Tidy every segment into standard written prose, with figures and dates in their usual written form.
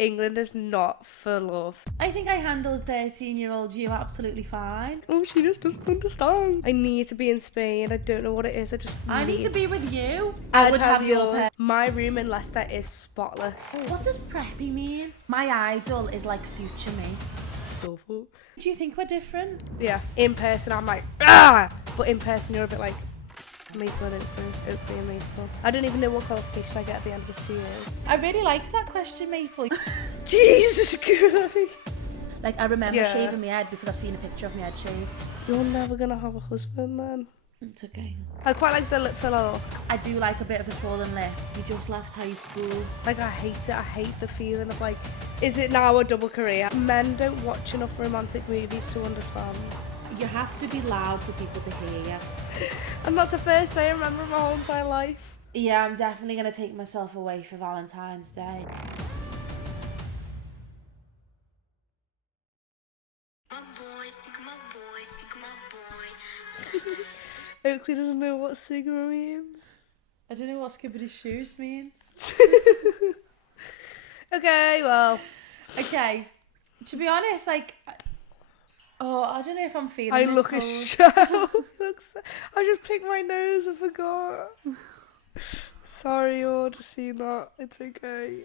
England is not for love. I think I handled 13-year-old you absolutely fine. Oh, she just doesn't understand. I need to be in Spain. I don't know what it is. I need to be with you. I I would have your yours. My room in Leicester is spotless. What does preppy mean? My idol is like future me. Awful. Do you think we're different? Yeah. In person, I'm like, ah! But in person, you're a bit like, Maple and Oakleigh and Maple. I don't even know what qualification I get at the end of this 2 years. I really liked that question, Maple. Jesus Christ. Like, I remember shaving my head because I've seen a picture of my head shaved. You're never going to have a husband then. It's okay. I quite like the lip filler look. I do like a bit of a swollen lip. You just left high school. Like, I hate it. I hate the feeling of like, is it now a double career? Men don't watch enough romantic movies to understand. You have to be loud for people to hear you. And that's the first day I remember in my whole entire life. Yeah, I'm definitely going to take myself away for Valentine's Day. Oakleigh doesn't know what Sigma means. I don't know what skibbity shoes means. Okay, well. Okay. To be honest, like... Oh, I don't know if I'm feeling I this look a whole... shell. I just picked my nose, I forgot. Sorry, you're just seeing that. It's okay.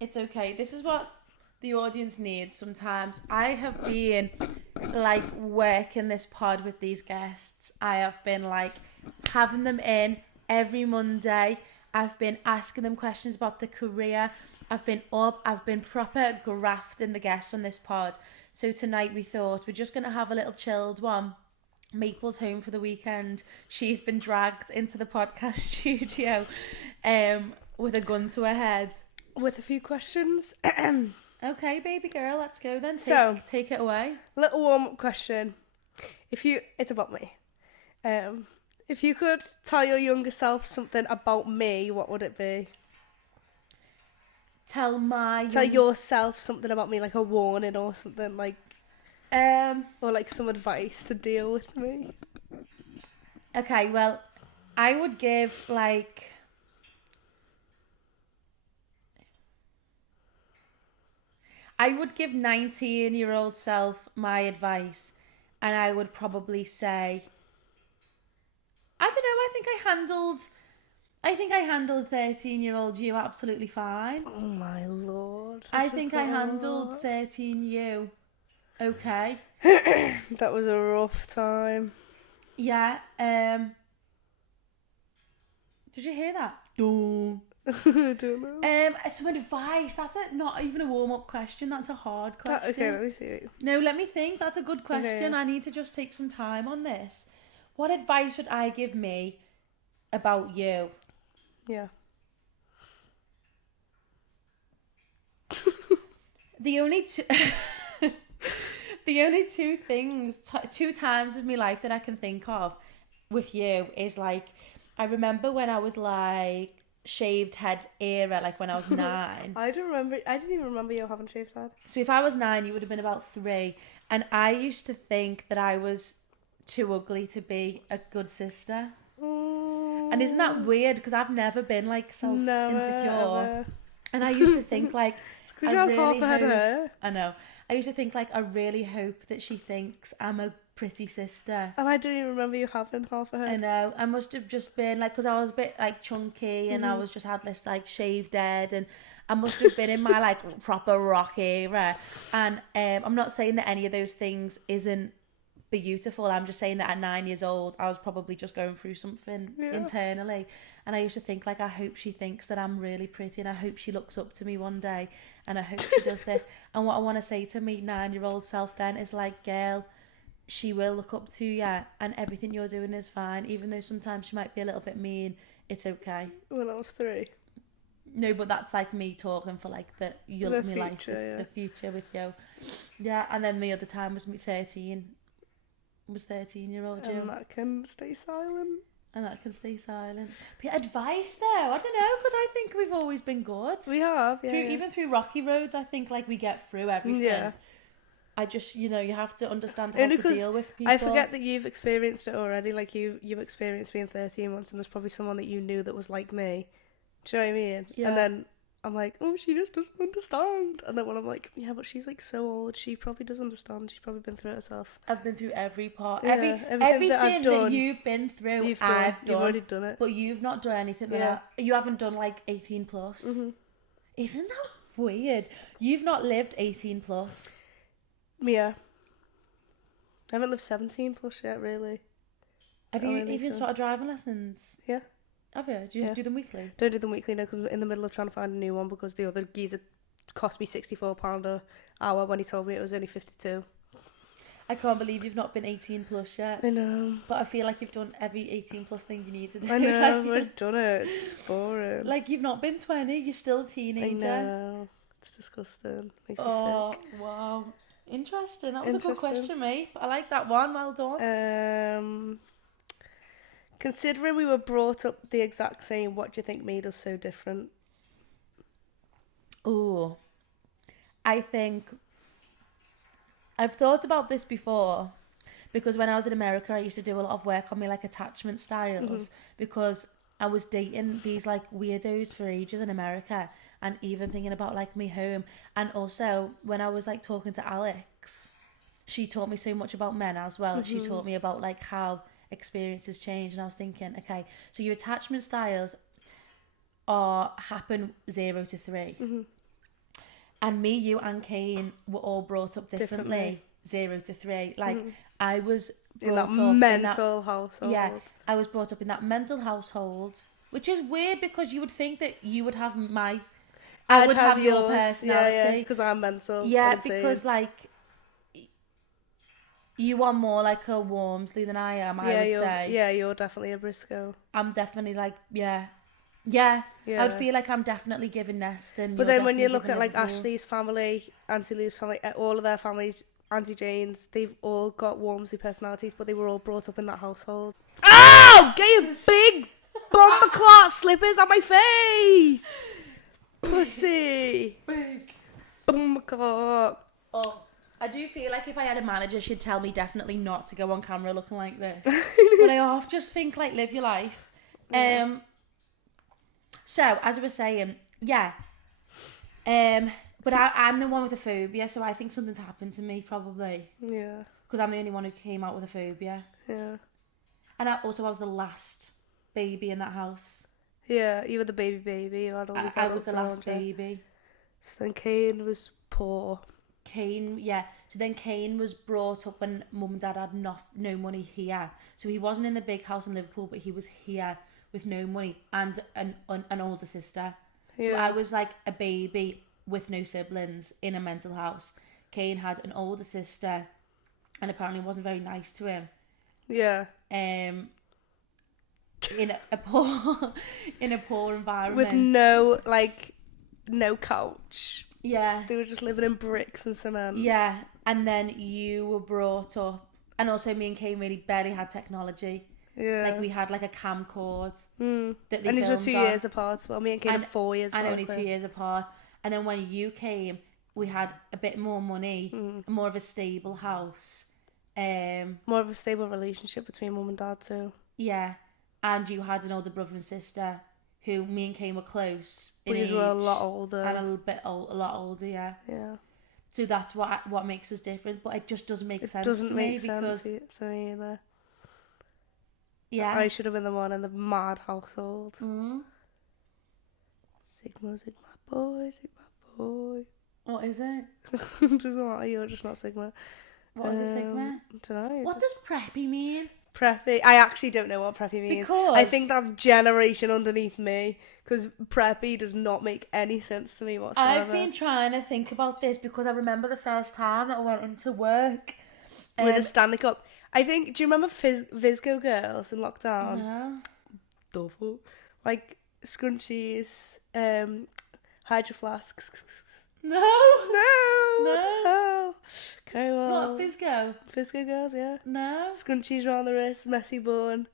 It's okay. This is what the audience needs sometimes. I have been, like, working this pod with these guests. I have been, like, having them in every Monday. I've been asking them questions about their career. I've been proper grafting the guests on this pod. So tonight we thought we're just going to have a little chilled one. Maple's home for the weekend. She's been dragged into the podcast studio with a gun to her head. With a few questions. Okay, baby girl, let's go then. Take it away. Little warm-up question. It's about me. If you could tell your younger self something about me, what would it be? Tell yourself something about me, like a warning or something, like, or like some advice to deal with me. Okay, well, I would give like... I would give 19-year-old self my advice, and I would probably say, I don't know, I think I handled 13-year-old you absolutely fine. Oh my lord. I think I handled 13 you okay. That was a rough time. Yeah, did you hear that? I don't know. Some advice. That's not even a warm-up question. That's a hard question. Okay, let me see. No, let me think. That's a good question. Okay. I need to just take some time on this. What advice would I give me about you? Yeah. The only two things, two times of my life that I can think of with you is like, I remember when I was like shaved head era, like when I was 9. I didn't even remember you having shaved head. So if I was 9, you would have been about 3. And I used to think that I was too ugly to be a good sister. And isn't that weird? Because I've never been like insecure. And I used to think like, because you have half a head of hair. I know. I used to think like, I really hope that she thinks I'm a pretty sister. And I didn't even remember you having half a head. I know. I must have just been like, because I was a bit like chunky and I was just had this like shaved head, and I must have been in my like proper rock era. And I'm not saying that any of those things isn't beautiful. I'm just saying that at 9 years old, I was probably just going through something internally. And I used to think like, I hope she thinks that I'm really pretty, and I hope she looks up to me one day, and I hope she does this. And what I want to say to me 9-year-old self then is like, girl, she will look up to you, and everything you're doing is fine, even though sometimes she might be a little bit mean. It's okay. When I was 3. No, but that's like me talking for like the future with you. Yeah, and then the other time was me 13. Was 13-year-old you. And that can stay silent. But yeah, advice though, I don't know, because I think we've always been good. We have, yeah. Even through rocky roads, I think like we get through everything. Yeah. I just, you have to understand how to deal with people. I forget that you've experienced it already. Like you've experienced being 13 once, and there's probably someone that you knew that was like me. Do you know what I mean? Yeah. And then I'm like, oh, she just doesn't understand. And then when I'm like, yeah, but she's like so old, she probably does understand. She's probably been through it herself. I've been through every part. Yeah, Everything that I've done, you've been through, I've done. You've already done it. But you've not done anything Yeah. you haven't done like 18 plus. Mm-hmm. Isn't that weird? You've not lived 18 plus. Yeah. I haven't lived 17 plus yet, really. Have you even started driving lessons? Yeah. Have you? Do you do them weekly? Don't do them weekly now because I'm in the middle of trying to find a new one because the other geezer cost me £64 an hour when he told me it was only 52. I can't believe you've not been 18 plus yet. I know. But I feel like you've done every 18 plus thing you need to do. I know, I've already done it. It's boring. Like, you've not been 20, you're still a teenager. I know. It's disgusting. Makes me sick. Wow. Interesting. That was a good question, mate. I like that one. Well done. Considering we were brought up the exact same, what do you think made us so different? Ooh. I think I've thought about this before because when I was in America, I used to do a lot of work on my like attachment styles because I was dating these like weirdos for ages in America and even thinking about like me home. And also when I was like talking to Alex, she taught me so much about men as well. She taught me about like how experiences change, and I was thinking, okay, so your attachment styles happen 0 to 3. And me, you and Kane were all brought up differently. 0 to 3. Like I was In that brought up mental household. Yeah, I was brought up in that mental household, which is weird because you would think that you would have I would have your personality. Yeah, because I'm mental. Yeah, because like you are more like a Wormsley than I am, I would say. Yeah, you're definitely a Briscoe. I'm definitely like, yeah. I would feel like I'm definitely giving Nest. And but then when you look at like Ashley's family, Auntie Lou's family, all of their families, Auntie Jane's, they've all got Wormsley personalities, but they were all brought up in that household. Ow! Get your big bomber clot slippers on my face! Pussy! Big Bomber clot. Oh. I do feel like if I had a manager, she'd tell me definitely not to go on camera looking like this. But I half just think, like, live your life. Yeah. So, as I was saying, yeah. But I'm the one with a phobia, so I think something's happened to me, probably. Yeah. Because I'm the only one who came out with a phobia. Yeah. And I was the last baby in that house. Yeah, you were the baby. You had all these I was the last baby. So then Kane was poor. So then Kane was brought up when mum and dad had no money here. So he wasn't in the big house in Liverpool, but he was here with no money and an older sister. So I was like a baby with no siblings in a mental house. Kane had an older sister and apparently wasn't very nice to him. Yeah. In a poor environment. With no couch. Yeah. They were just living in bricks and cement. Yeah. And then you were brought up. And also me and Kane really barely had technology. Yeah. Like we had like a camcord. That they and these were 2 filmed on. years apart. Well, me and Kane are 4 years apart. And only 2 years apart. And then when you came, we had a bit more money, more of a stable house. More of a stable relationship between mum and dad too. Yeah. And you had an older brother and sister who me and Kane were close. These were a lot older. And a lot older, yeah. Yeah. So that's what makes us different, but it just doesn't make sense to me because to me either. Yeah. I should have been the one in the mad household. Sigma boy. What is it? Doesn't matter, you're just not Sigma. What is a Sigma? I don't know. What does preppy mean? Preppy. I actually don't know what preppy means. Because I think that's generation underneath me. Because preppy does not make any sense to me whatsoever. I've been trying to think about this because I remember the first time that I went into work. With a Stanley Cup. I think, do you remember Visco girls in lockdown? No. Duffel. Like scrunchies, hydro flasks. No. Okay, well. What, Fizgo? Visco girls, yeah. No. Scrunchies around the wrist, messy bun,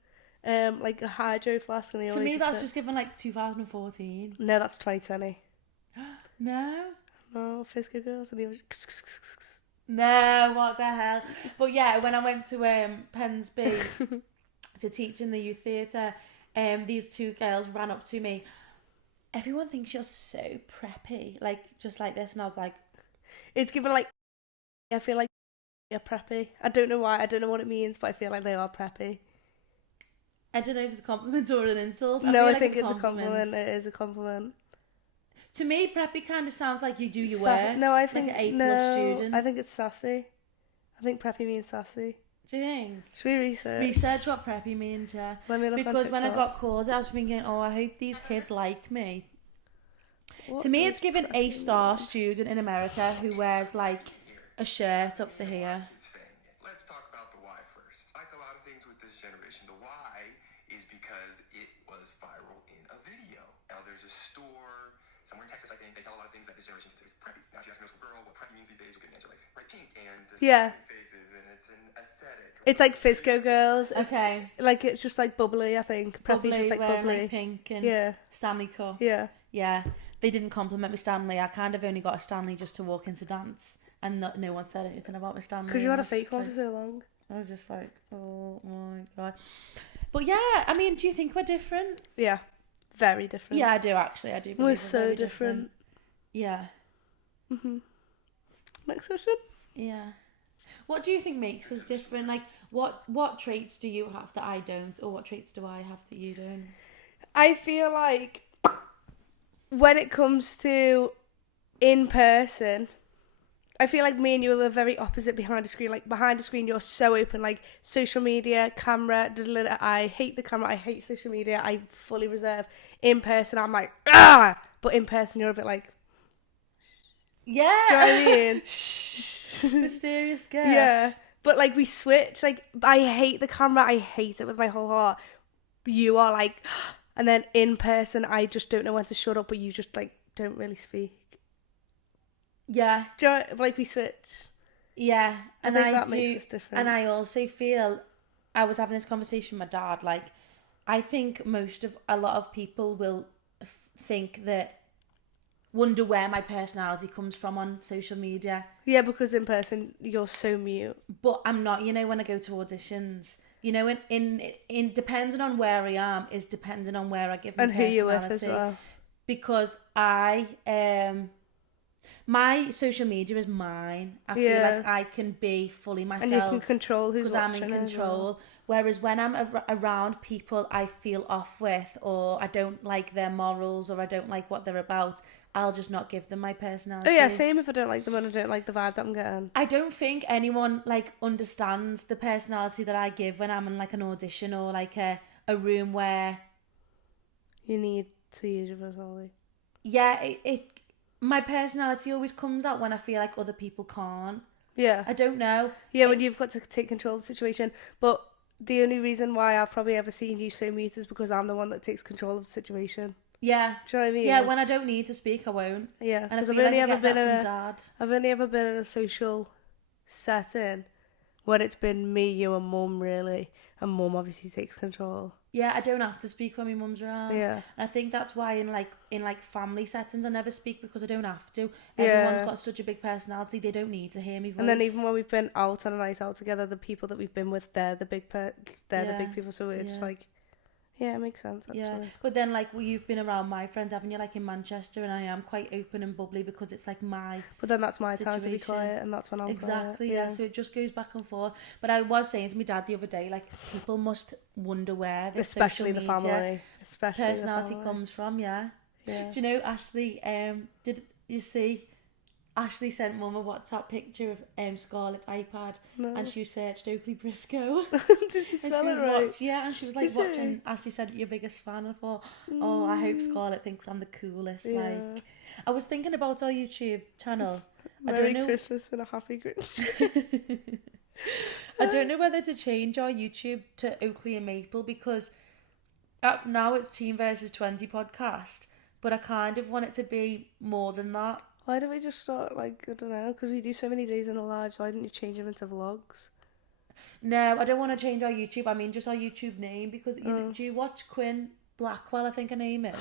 like a hydro flask. And To me, that's just given like 2014. No, that's 2020. No. No, Visco girls, and they were just... No, what the hell? But yeah, when I went to Pensby to teach in the youth theatre, these two girls ran up to me everyone thinks you're so preppy, like just like this, and I was like, It's given like, I feel like they're preppy. I don't know why. I don't know what it means, but I feel like they are preppy. I don't know if it's a compliment or an insult. No, feel I like think it's a compliment. It is a compliment. To me, preppy kind of sounds like you do your Sa- work. No, I think like an A+ no. student. I think it's sassy. I think preppy means sassy. Do you think? Should we research? Research what preppy means, yeah. Let me look on Because when I TikTok. got called, I was thinking, oh, I hope these kids like me. What To me, does it's given preppy A-star mean? student in America who wears like a shirt up to here. Let's talk about the why first. Like a lot of things with this generation, the why is because it was viral in a video. Now there's a store somewhere in Texas, I think, they sell a lot of things that this generation considers preppy. Now if you ask a middle school girl what preppy means these days, you'll get an answer like bright pink and just Yeah. faces, and it's an aesthetic. It's like Fisco girls. Okay. Like it's just like bubbly. I think preppy's just like wearing, bubbly. like, pink and Yeah. Stanley Cup. Yeah. Yeah. They didn't compliment me Stanley. I kind of only got a Stanley just to walk into dance, and no one said anything about my Stanley. Because you had a And I was fake one for just so long. like- I was just like, oh my god. But yeah, I mean, do you think we're different? Yeah. Very different. Yeah, I do actually. I do. Believe We're so very different. Yeah. Next question. Yeah. What do you think makes us different? Like, what traits do you have that I don't, or what traits do I have that you don't? I feel like when it comes to in person, I feel like me and you are very opposite behind the screen. Like behind the screen, you're so open, like social media, camera. I hate the camera. I hate social media. I fully reserve. In person, I'm like, ah! But in person, you're a bit like, Yeah. do you know what I mean? Mysterious girl. Yeah. But like we switch. Like I hate the camera. I hate it with my whole heart. You are like, and then in person, I just don't know when to shut up. But you just like don't really speak. Yeah. Do you know, like we switch? Yeah. I think that makes us different. And I also feel, I was having this conversation with my dad, like, I think a lot of people will think that, wonder where my personality comes from on social media. Yeah, because in person you're so mute. But I'm not, when I go to auditions, in depending on where I am is depending on where I give my And who personality. you're with as well. Because my social media is mine. I feel Yeah. like I can be fully myself. And you can control who's because I'm watching in as well. control. Whereas when I'm around people I feel off with, or I don't like their morals, or I don't like what they're about, I'll just not give them my personality. Oh yeah, same if I don't like them and I don't like the vibe that I'm getting. I don't think anyone understands the personality that I give when I'm in like an audition or like a room where You need to use your personality. yeah, my personality always comes out when I feel like other people can't. Yeah. I don't know. Yeah, when you've got to take control of the situation. But the only reason why I've probably ever seen you so mute is because I'm the one that takes control of the situation. Yeah. Do you know what I mean? Yeah, when I don't need to speak, I won't. Yeah, And I because feel like I get that from Dad. I've only ever been in a social setting when it's been me, you, and Mum really, and Mum obviously takes control. Yeah, I don't have to speak when my mum's around. Yeah. And I think that's why in family settings I never speak, because I don't have to. Everyone's got such a big personality, they don't need to hear me voice. And then even when we've been out on a night out together, the people that we've been with, they're the big the big people. So we're just like, yeah, it makes sense actually. Yeah, but then you've been around my friends, haven't you? Like in Manchester, and I am quite open and bubbly because it's like my. But then that's my time to be situation. quiet, and that's when I'm Exactly, quiet. yeah. So it just goes back and forth. But I was saying to my dad the other day, like, people must wonder where this Especially the social media family, especially personality the family. comes from. Yeah. Yeah. Do you know Ashley? Did you see? Ashley sent Mum a WhatsApp picture of Scarlett's iPad, No. and she searched Oakleigh Briscoe. Did she And spell she it was right? yeah, and she was like Did watching. she? Ashley said, "Your biggest fan." I thought, oh, I hope Scarlett thinks I'm the coolest. Yeah. Like, I was thinking about our YouTube channel. Merry I don't know. Christmas and a happy Christmas. I don't know whether to change our YouTube to Oakleigh and Maple, because now it's Teen versus 20 podcast, but I kind of want it to be more than that. Why don't we just start, I don't know, because we do so many days in the lives, why didn't you change them into vlogs? No, I don't want to change our YouTube. I mean, just our YouTube name, because do you watch Quinn Blackwell? I think her name is.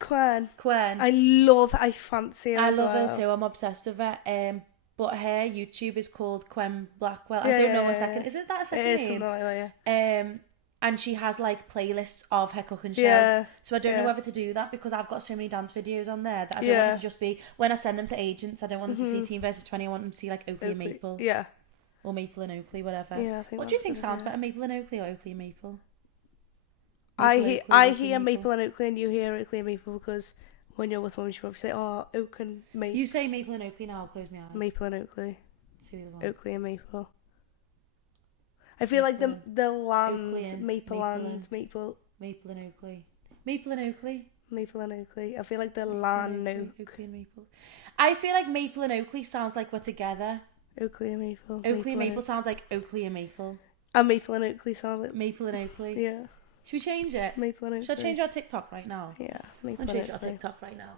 Quen. Quinn. I fancy her I as love well. her too. I'm obsessed with her. But her YouTube is called Quinn Blackwell. Yeah, I don't know yeah, a second. yeah. Is it that a It second is name? something like that, yeah. and she has like playlists of her cooking show. Yeah. So I don't know Yeah. whether to do that because I've got so many dance videos on there that I don't Yeah. want it to just be when I send them to agents. I don't want them to see Teen versus 20. I want them to see like Oakley and Maple Yeah. or Maple and Oakley, whatever. Yeah, I think What do you that's think good, sounds yeah. better, Maple and Oakley or Oakley and Maple? I Maple, hear Oakley, I Oakley, hear Maple and Oakley, and you hear Oakley and Maple because when you're with mum, you probably say, "Oh, Oak and Maple." You say Maple and Oakley now. I'll close my eyes. Maple and Oakley. See the other one. Oakley and Maple. I feel like Maple the land, Oakley and Maple Maple lands, Maple, Maple and Oakley. Maple and Oakley. Maple and Oakley. I feel like the Maple land, and no, Oakley, Oakley and Maple. I feel like Maple and Oakley sounds like we're together. Oakley and Maple. Oakley and Maple sounds like Oakley and Maple. And Maple and Oakley sound like Maple and Oakley. yeah, Should we change it? Maple and Oakley. Should I change our TikTok right now? Yeah, Maple I'll and change our Oakley. TikTok right now.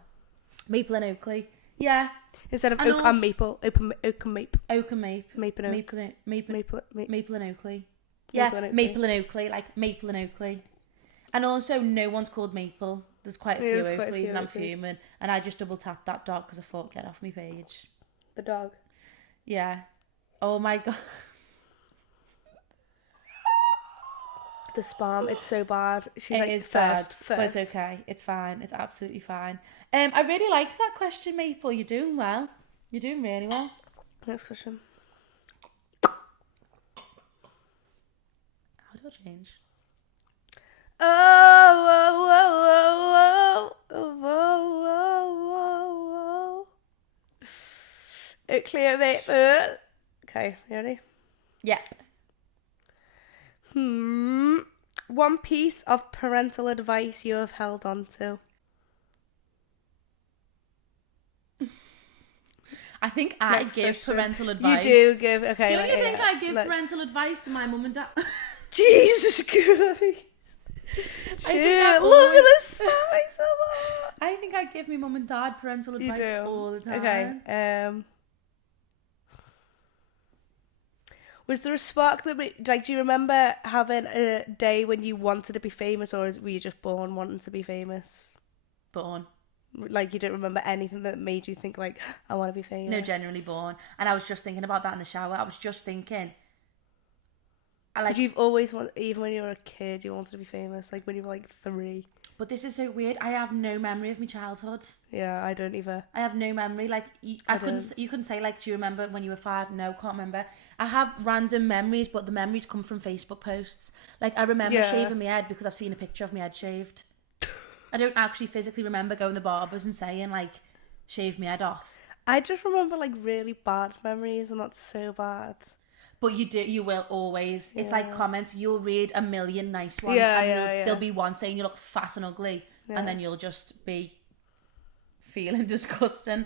Maple and Oakley. Yeah. Instead of And Oak also- and Maple, Oak and Maple, Oak and Mape. Maple and Oak, Maple and Maple. Maple, Maple and Oakley. Maple Yeah, and Oakley. Maple and Oakley, like Maple and Oakley. And also, no one's called Maple. There's quite a Yeah, few there's quite a Oakleys, few and I'm Oakleys. fuming. And I just double tapped that dog because I thought, get off my page. the dog. Yeah. Oh my god. The spam, it's so bad. She's It like is first, bad, but it's okay. It's fine. It's absolutely fine. I really liked that question, Maple. You're doing well. You're doing really well. Next question. How do I change? Clear mate. Okay, you ready? Yeah. One piece of parental advice you have held on to. I think I Next give question. parental advice. You do give. Okay. Don't like, you think yeah, I give let's- parental advice to my mum and dad? Jesus Christ! I think I Look at always- this size of I think I give my mum and dad parental You advice do. all the time. Okay. Was there a spark that like? Do you remember having a day when you wanted to be famous, or were you just born wanting to be famous? Born. Like you don't remember anything that made you think like, I want to be famous. No, genuinely born. And I was just thinking about that in the shower. I was just thinking. I like. Because you've always wanted, even when you were a kid, you wanted to be famous. Like when you were like 3. But this is so weird. I have no memory of my childhood. Yeah, I don't either. I have no memory. Like you couldn't say like, do you remember when you were 5? No, can't remember. I have random memories, but the memories come from Facebook posts. Like I remember Yeah. shaving my head because I've seen a picture of my head shaved. I don't actually physically remember going to the barbers and saying like, shave my head off. I just remember like really bad memories, and that's so bad. But you will always. It's like Yeah. comments. You'll read a million nice ones, Yeah, and yeah. there'll be one saying you look fat and ugly, Yeah. and then you'll just be feeling disgusting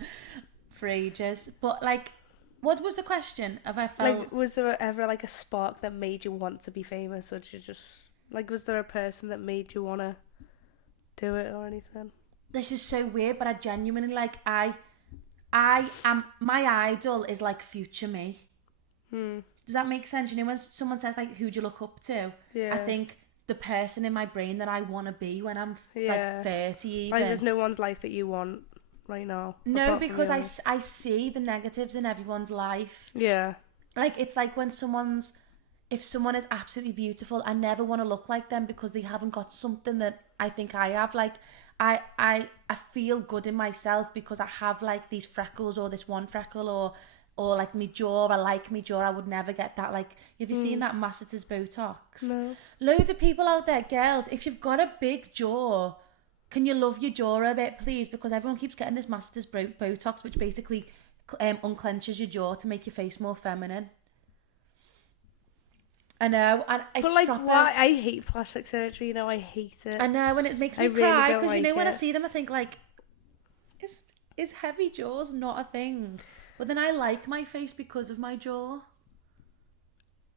for ages. But like, what was the question? Have I felt Like, was there ever like a spark that made you want to be famous, or did you just like, was there a person that made you want to do it or anything? this is so weird? But I genuinely like I am my idol is like future me. Does that make sense? You know, when someone says like, who do you look up to? Yeah. I think the person in my brain that I want to be when I'm Yeah. like 30 even. Like, there's no one's life that you want right now. No, apart from because yours. I see the negatives in everyone's life. Yeah. Like, it's like when if someone is absolutely beautiful, I never want to look like them because they haven't got something that I think I have. Like, I feel good in myself because I have like these freckles or this one freckle or like me jaw. I like me jaw. I would never get that. Like, have you seen that Masseter's Botox? No. Loads of people out there, girls, if you've got a big jaw, can you love your jaw a bit, please? Because everyone keeps getting this Masseter's Botox, which basically unclenches your jaw to make your face more feminine. I know, and it's But like, proper. why? I hate plastic surgery. You know, I hate it. I know, and it makes me I really cry don't because you know like when I it. see them, I think like, is heavy jaws not a thing? But then I like my face because of my jaw.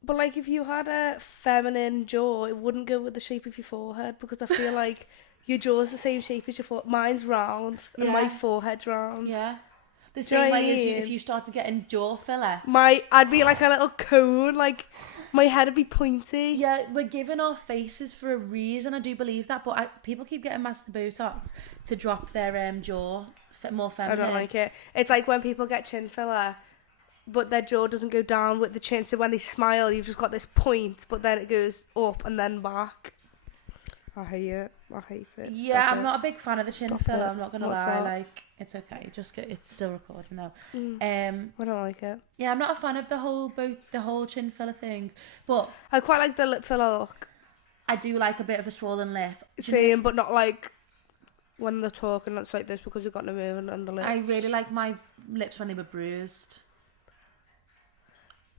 But like, if you had a feminine jaw, it wouldn't go with the shape of your forehead, because I feel like your jaw's the same shape as your forehead. Mine's round, and my Yeah. forehead's round. Yeah, the Do you know same what I way as mean? if you started getting jaw filler. I'd be like a little cone. Like, my head would be pointy. Yeah, we're giving our faces for a reason. I do believe that, but people keep getting Master Botox to drop their jaw more I feminine. don't like it. It's like when people get chin filler, but their jaw doesn't go down with the chin. So when they smile, you've just got this point, but then it goes up and then back. I hate it. I hate it. Yeah, Stop I'm it. not a big fan of the chin Stop filler. it. I'm not gonna What's lie. that? Like, it's okay. It's still recording though. I don't like it. Yeah, I'm not a fan of the whole chin filler thing, but I quite like the lip filler look. I do like a bit of a swollen lip. Same, but not like when they're talking. That's like this because you've got no movement on the lip. I really like my lips when they were bruised.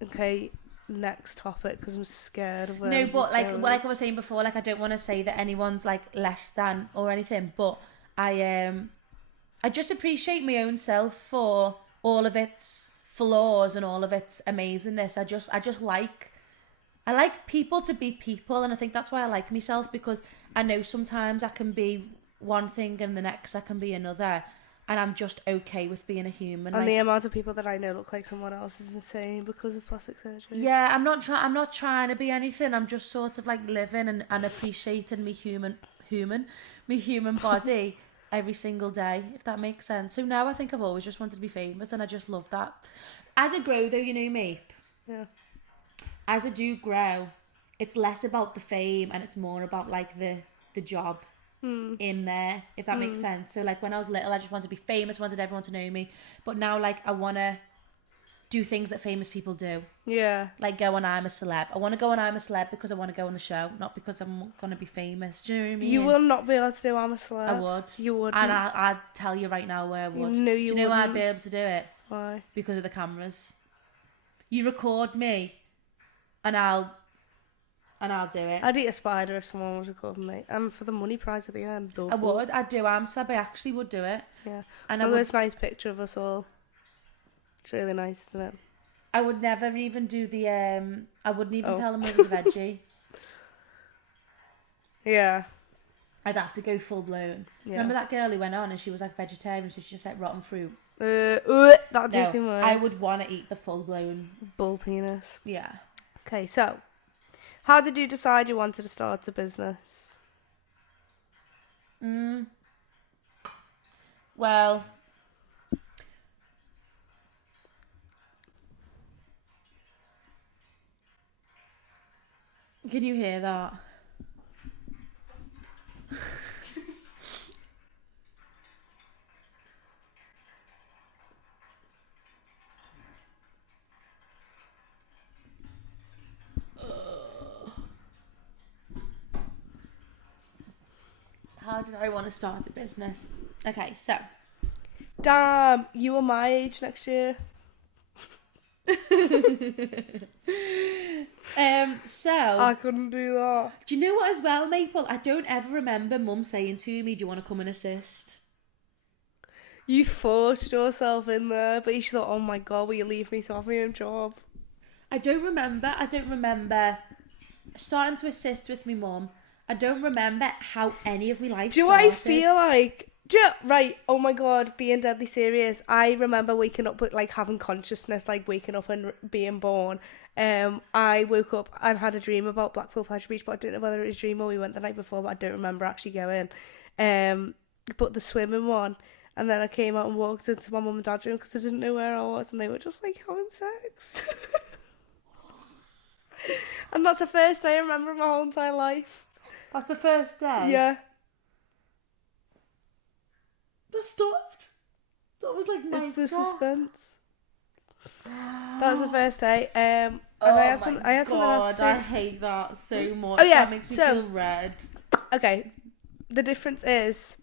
Okay, next topic because I'm scared of where No, this but is like going. like I was saying before, like I don't want to say that anyone's like less than or anything, but I just appreciate my own self for all of its flaws and all of its amazingness. I like people to be people, and I think that's why I like myself, because I know sometimes I can be one thing and the next I can be another, and I'm just okay with being a human. And like, the amount of people that I know look like someone else is insane because of plastic surgery. yeah, I'm not trying to be anything. I'm just sort of like living and appreciating my human body every single day, if that makes sense. So now I think I've always just wanted to be famous, and I just love that. As I grow though, you know me, Yeah. as I do grow, it's less about the fame and it's more about like the job in there, if that makes sense. So like when I was little, I just wanted to be famous, wanted everyone to know me. But now like I want to do things that famous people do. Yeah. Like go on I'm a Celeb. I want to go on I'm a Celeb because I want to go on the show, not because I'm going to be famous. Do you know what I mean? You will not be able to do I'm a Celeb. I would. You would. And I'd tell you right now where I would. No, do you you know I'd wouldn't. be able to do it? Why? Because of the cameras. You record me and I'll do it. I'd eat a spider if someone was recording me. And for the money prize at the end, I would. I'd do I'm Celeb. I actually would do it. Yeah. And Look at this nice picture of us all. It's really nice, isn't it? I would never even do the I wouldn't even Oh. tell them it was a veggie. Yeah. I'd have to go full blown. Yeah. Remember that girl who went on and she was like vegetarian, so she just ate rotten fruit. That do seem worse. I would want to eat the full blown. Bull penis. Yeah. Okay, so how did you decide you wanted to start a business? Well, can you hear that? How did I want to start a business? Okay, so Damn, you are my age next year. I couldn't do that. do you know what as well, Maple? I don't ever remember Mum saying to me, "Do you want to come and assist?" You forced yourself in there, but you thought, oh my god, will you leave me to have my own job? I don't remember starting to assist with my mum. I don't remember how any of my life Do you know what I started. feel like? Right, oh my god, being deadly serious. I remember waking up with like having consciousness, like waking up and being born. I woke up and had a dream about Blackpool Pleasure Beach, but I don't know whether it was a dream or we went the night before, but I don't remember actually going. But the swimming one, and then I came out and walked into my mum and dad's room because I didn't know where I was, and they were just like having sex. And that's the first day I remember in my whole entire life. That's the first day. Yeah. That stopped. That was like my It's the God. suspense. That was the first day. And Oh I had my something else God, to I say. hate that so much. Oh, yeah, That makes me so- feel red. Okay, the difference is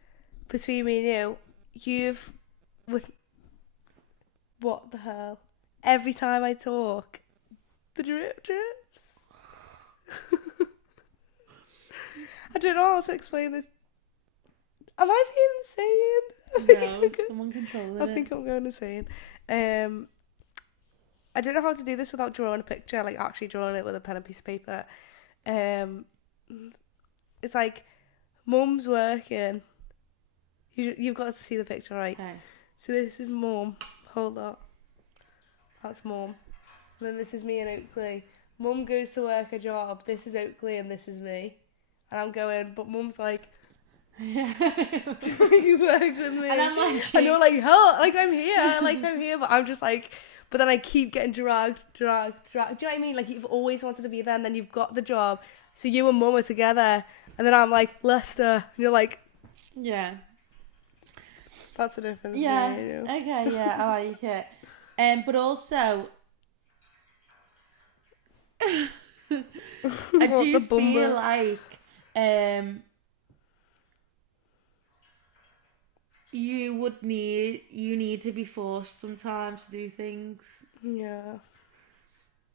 between me and you've with what the hell? Every time I talk, the drip drips. I don't know how to explain this. Am I being insane? No, someone controlling I think it. I'm going insane. I don't know how to do this without drawing a picture, like actually drawing it with a pen and piece of paper. It's like mum's working. You've got to see the picture, right? Okay. So this is mum. Hold up. That's mum. And then this is me in Oakleigh. Mum goes to work a job. This is Oakleigh and this is me. And I'm going, but mum's like, you work with me. And I'm like, and you're like, hell, like I'm here, but I'm just like, but then I keep getting dragged. Do you know what I mean? Like, you've always wanted to be there, and then you've got the job. So you and Mum are together, and then I'm like, Leicester. And you're like, Yeah. that's the difference. Yeah. You know? Okay. Yeah. I like it. But also, I What, do the feel bumble? like you need to be forced sometimes to do things, Yeah.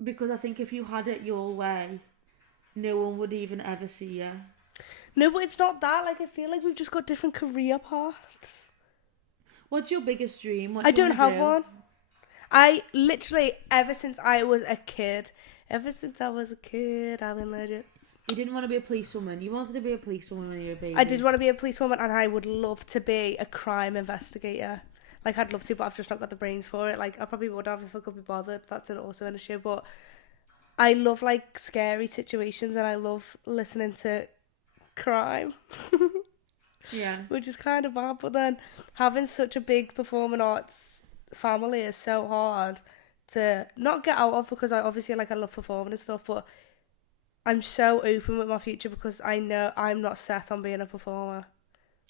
because I think if you had it your way, no one would even ever see you. No, but it's not that. Like, I feel like we've just got different career paths. What's your biggest dream? What I do you don't wanna have do? one. I literally, ever since I was a kid, I've been legit. You didn't want to be a policewoman. You wanted to be a policewoman when you were a baby. I did want to be a policewoman, and I would love to be a crime investigator. Like, I'd love to, but I've just not got the brains for it. Like, I probably would have if I could be bothered. That's also an issue. But I love, like, scary situations, and I love listening to crime, Yeah. which is kind of bad. But then having such a big performing arts family is so hard to not get out of, because I obviously, like, I love performing and stuff, but I'm so open with my future because I know I'm not set on being a performer.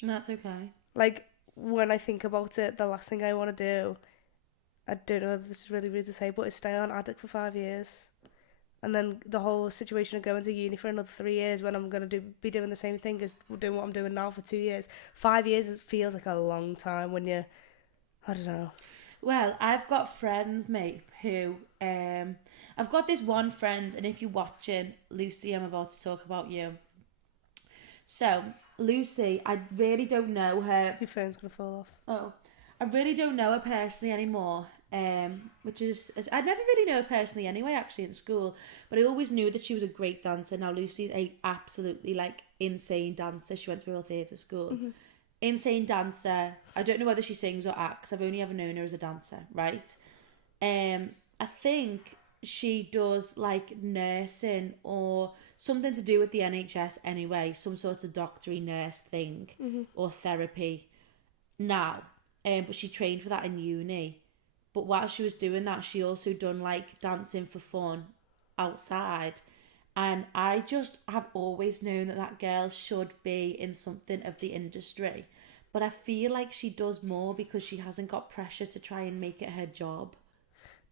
And that's okay. Like, when I think about it, the last thing I want to do, I don't know if this is really rude to say, but is stay on addict for 5 years. And then the whole situation of going to uni for another 3 years when I'm going to be doing the same thing as doing what I'm doing now for 2 years. 5 years feels like a long time when you, I don't know. Well, I've got friends, mate, who I've got this one friend, and if you're watching, Lucy, I'm about to talk about you. So, Lucy, I really don't know her. Your phone's going to fall off. Oh, I really don't know her personally anymore. Which is I never really know her personally anyway, actually, in school. But I always knew that she was a great dancer. Now, Lucy's a absolutely, like, insane dancer. She went to Royal Theatre School. Mm-hmm. Insane dancer. I don't know whether she sings or acts. I've only ever known her as a dancer, right? I think she does, like, nursing or something to do with the NHS anyway, some sort of doctory nurse thing, or therapy now. But she trained for that in uni. But while she was doing that, she also done, like, dancing for fun outside. And I just have always known that that girl should be in something of the industry. But I feel like she does more because she hasn't got pressure to try and make it her job.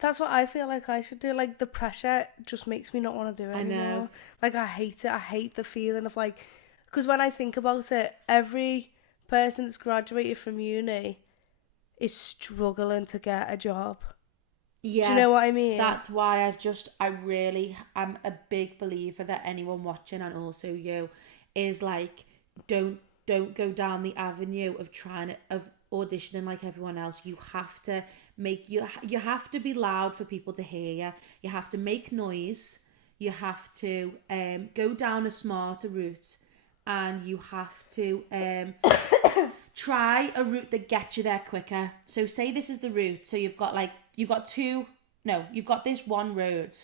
That's what I feel like I should do. Like, the pressure just makes me not want to do it I anymore. know. Like, I hate it. I hate the feeling of, like... Because when I think about it, every person that's graduated from uni is struggling to get a job. Yeah. Do you know what I mean? That's why I really am a big believer that anyone watching, and also you, is like, don't go down the avenue of of auditioning like everyone else. You have to you have to be loud for people to hear you. You have to make noise. You have to go down a smarter route, and you have to try a route that gets you there quicker. So say this is the route. So you've got this one road.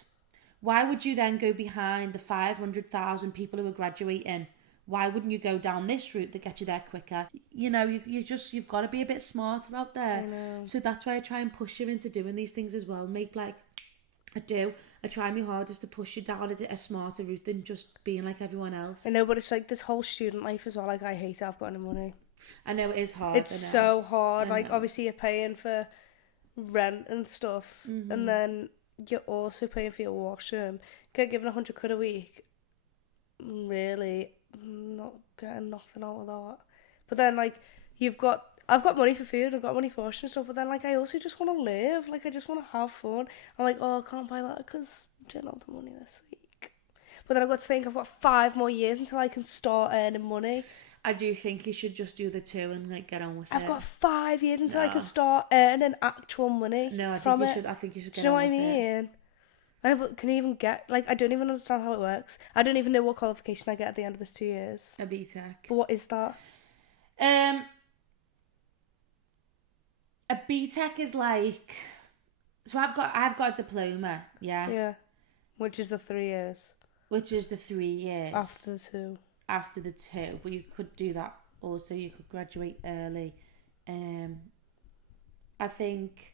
Why would you then go behind the 500,000 people who are graduating? Why wouldn't you go down this route that gets you there quicker? You know, you've got to be a bit smarter out there. I know. So that's why I try and push you into doing these things as well. I try my hardest to push you down a smarter route than just being like everyone else. I know, but it's like this whole student life as well. Like, I hate it. I've got no money. I know it is hard. It's so hard. I Like, know. obviously, you're paying for rent and stuff, and then you're also paying for your washing. Get given 100 quid a week. Really, not getting nothing out of that. But then, like, I've got money for food, I've got money for washing and stuff, but then, like, I also just want to live. Like, I just want to have fun. I'm like, oh, I can't buy that because I don't have the money this week. But then I've got to think I've got 5 more years until I can start earning money. I do think you should just do the 2 and, like, get on with it. I've got 5 years until I No. can start earning actual money. No, I from think you it. should. I think you should Do get you know on what I with it. mean? I know, but can you even get, like, I don't even understand how it works. I don't even know what qualification I get at the end of this 2 years. A BTEC. But what is that? A BTEC is like, so I've got a diploma, yeah, Yeah. Which is the 3 years. which is the 3 years After the 2. after the 2, but you could do that also. You could graduate early. I think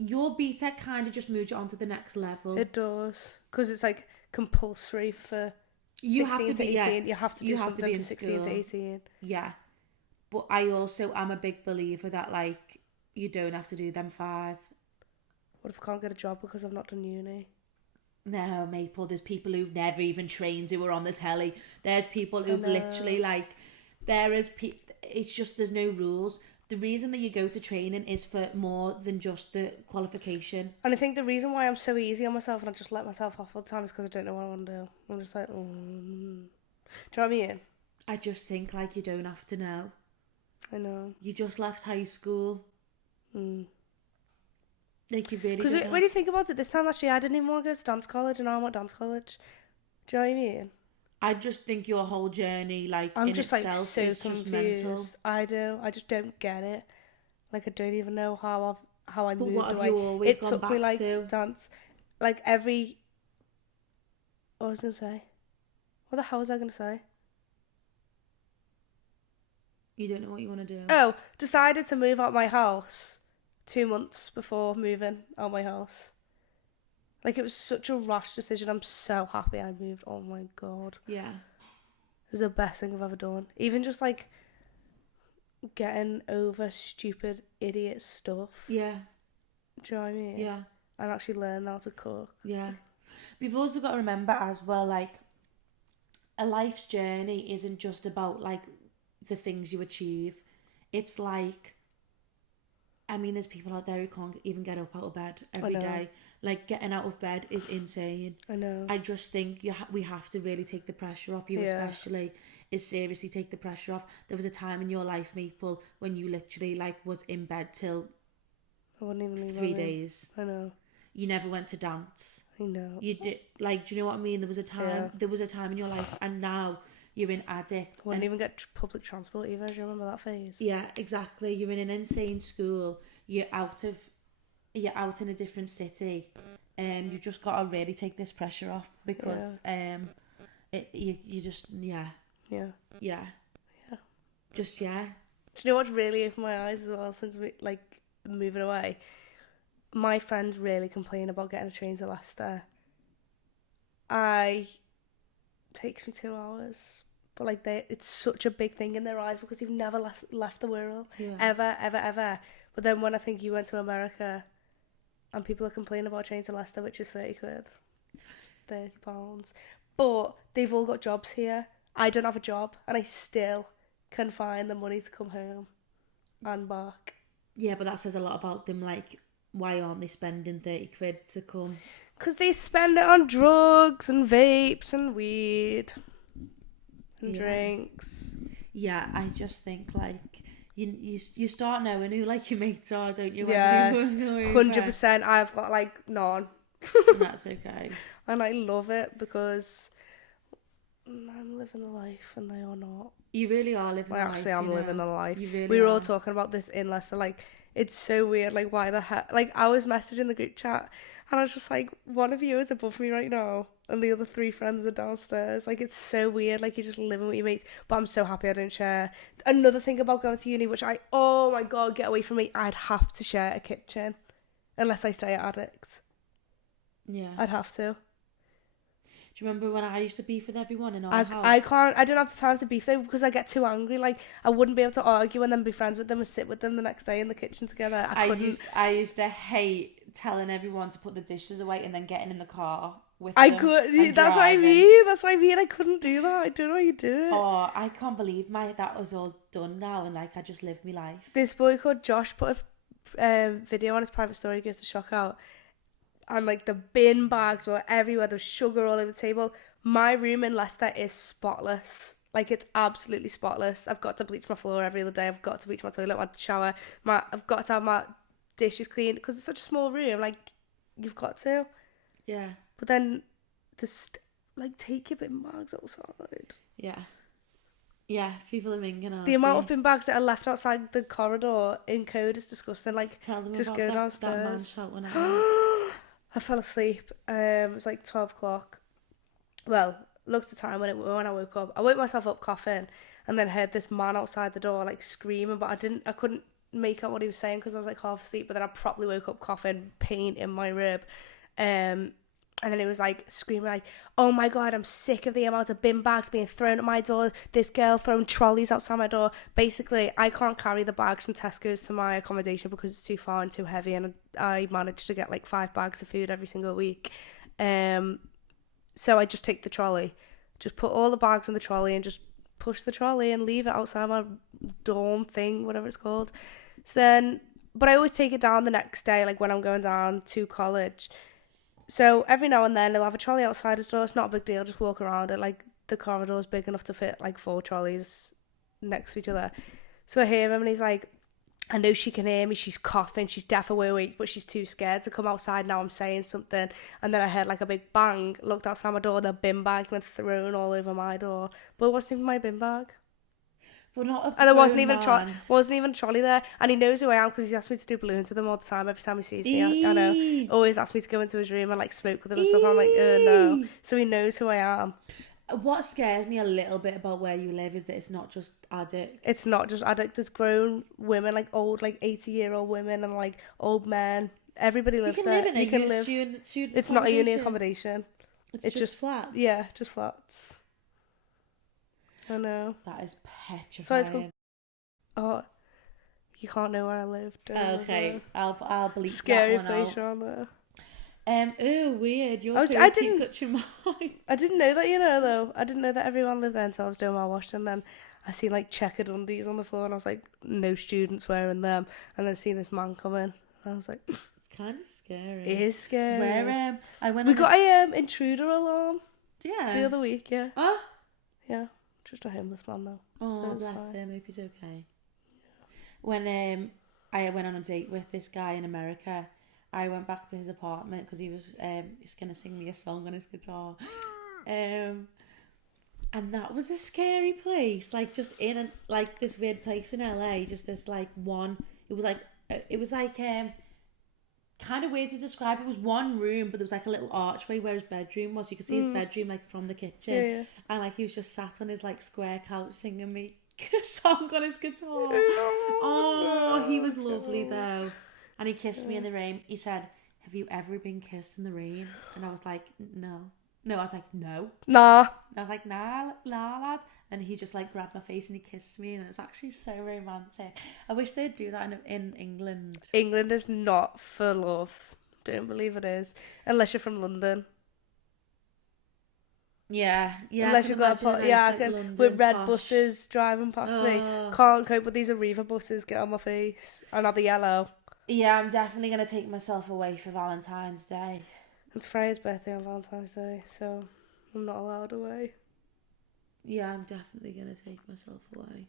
your BTEC kind of just moved you on to the next level. It does, because it's like compulsory for You 16 have to to be, 18. You have to do you have to something be for in 16 to school. 18. Yeah. But I also am a big believer that, like, you don't have to do them 5. What if I can't get a job because I've not done uni? No, Maple, there's people who've never even trained who are on the telly. There's people who've literally, like, it's just, there's no rules. The reason that you go to training is for more than just the qualification. And I think the reason why I'm so easy on myself and I just let myself off all the time is because I don't know what I want to do. I'm just like, Do you know what I mean? I just think, like, you don't have to know. I know. You just left high school. Mm. Like, you really Because don't when you think about it, this time last year I didn't even want to go to dance college, and now I'm at dance college. Do you know what I mean? I just think your whole journey, like, I'm in just itself like so is confused. just mental. I just don't get it. Like, I don't even know how I But moved what have away. you always It gone took back me like to? dance, like every. What was I gonna say? What the hell was I gonna say? You don't know what you want to do. Oh, decided to move out my house 2 months before moving out my house. Like, it was such a rash decision. I'm so happy I moved. Oh my god. Yeah. It was the best thing I've ever done. Even just like getting over stupid idiot stuff. Yeah. Do you know what I mean? Yeah. And actually learn how to cook. Yeah. We've also got to remember as well, like, a life's journey isn't just about, like, the things you achieve. It's like, I mean, there's people out there who can't even get up out of bed every day. Like, getting out of bed is insane. I know. I just think we have to really take the pressure off you, especially, is seriously take the pressure off. There was a time in your life, Maple, when you literally, like, was in bed till I wouldn't even leave 3 days. I know. You never went to dance. I know. You did, like, do you know what I mean? There was a time in your life, and now you're an addict. I wouldn't even get public transport either. Do you remember that phase? Yeah, exactly. You're in an insane school. You're out in a different city. You just gotta really take this pressure off, because you just Yeah. just Do you know what's really opened my eyes as well since we moving away? My friends really complain about getting a train to Leicester. Takes me 2 hours, but like it's such a big thing in their eyes because they've never left the world ever. But then when I think you went to America, and people are complaining about a train to Leicester, which is 30 quid, it's £30. But they've all got jobs here. I don't have a job, and I still can find the money to come home and back. Yeah, but that says a lot about them. Like, why aren't they spending 30 quid to come? Because they spend it on drugs and vapes and weed and drinks. Yeah, I just think, like, you start knowing who, like, your mates are, don't you? Yes, 100%. I've got like none. That's okay. And I love it because I'm living the life and they are not. You really are living the life. Actually, I'm living the life. You really we were are. all talking about this in Leicester. Like, it's so weird. Like, why the heck? Like, I was messaging the group chat and I was just like, one of you is above me right now and the other 3 friends are downstairs. Like, it's so weird. Like, you're just living with your mates. But I'm so happy I don't share. Another thing about going to uni, which oh my God, get away from me. I'd have to share a kitchen unless I stay at Addict. Yeah. I'd have to. Do you remember when I used to beef with everyone in our house? I don't have the time to beef them because I get too angry. Like, I wouldn't be able to argue and then be friends with them and sit with them the next day in the kitchen together. I used to hate telling everyone to put the dishes away and then getting in the car with them. That's what I mean. That's what I mean. I couldn't do that. I don't know how you do it. Oh, I can't believe that was all done now and, like, I just lived my life. This boy called Josh put a video on his private story. He goes to shock out. And, like, the bin bags were everywhere. There was sugar all over the table. My room in Leicester is spotless. Like, it's absolutely spotless. I've got to bleach my floor every other day. I've got to bleach my toilet, my shower. I've got to have my dishes cleaned because it's such a small room. Like, you've got to. Yeah. But then, take your bin bags outside. Yeah. Yeah, people are minging out. The amount of bin bags that are left outside the corridor in code is disgusting. Like, tell them just about go that man downstairs. shouting at me. I fell asleep. It was like 12 o'clock. Well, looked at the time when I woke up. I woke myself up coughing and then heard this man outside the door like screaming, but I couldn't make out what he was saying because I was like half asleep, but then I properly woke up coughing, pain in my rib. And then it was like screaming like, oh my God, I'm sick of the amount of bin bags being thrown at my door. This girl throwing trolleys outside my door. Basically, I can't carry the bags from Tesco's to my accommodation because it's too far and too heavy. And I managed to get like 5 bags of food every single week. So I just take the trolley. Just put all the bags in the trolley and just push the trolley and leave it outside my dorm thing, whatever it's called. So then, but I always take it down the next day, like when I'm going down to college. So every now and then they'll have a trolley outside his door. It's not a big deal. Just walk around it. Like the corridor's big enough to fit like 4 trolleys next to each other. So I hear him and he's like, I know she can hear me. She's coughing. She's definitely awake, but she's too scared to come outside now. I'm saying something. And then I heard like a big bang. Looked outside my door. The bin bags went thrown all over my door. But it wasn't even my bin bag. But not a And there wasn't even man. wasn't even a trolley there. And he knows who I am because he's asked me to do balloons with him all the time. Every time he sees me, I know. Eee. Always asks me to go into his room and like smoke with him and stuff. And I'm like, no. So he knows who I am. What scares me a little bit about where you live is that it's not just addict. It's not just addict. There's grown women, like old, like 80-year-old women and like old men. Everybody lives You can there. live in You can live. student It's not a uni accommodation. It's just flats. Yeah, just flats. I know. That is petrifying. So it's called. Oh, you can't know where I live. Don't live Okay, there. I'll bleep Scary that one place out. around there. Ooh, weird. Your I toes keep didn't- touching mine. I didn't know that, though. I didn't know that everyone lived there until I was doing my washing. And then I seen like checkered undies on the floor, and I was like, no students wearing them. And then seen this man come in, and I was like, It's kind of scary. it is scary. Where I went. We on got a intruder alarm yeah. the other week. Yeah, Oh, yeah. Just a homeless man though. oh, So it's bless fine. him. Hope he's okay. When I went on a date with this guy in America, I went back to his apartment because he was he's gonna sing me a song on his guitar, and that was a scary place. Like just in like this weird place in LA, just this like one. It was like kind of weird to describe. It was one room, but there was like a little archway where his bedroom was. You could see his bedroom like from the kitchen, Yeah. and like he was just sat on his like square couch singing me a song on his guitar. Oh, he was lovely though, and he kissed me in the rain. He said, "Have you ever been kissed in the rain?" And I was like, "No." I was like, "No." Nah. And I was like, nah, lad. And he just like grabbed my face and he kissed me, and it was actually so romantic. I wish they'd do that in England. England is not for love. Don't believe it is. Unless you're from London. Yeah. Unless you've got I can with red buses driving past me. Can't cope with these Arriva buses. Get on my face. And I'll be yellow. Yeah, I'm definitely gonna take myself away for Valentine's Day. It's Freya's birthday on Valentine's Day, so I'm not allowed away. Yeah, I'm definitely gonna take myself away.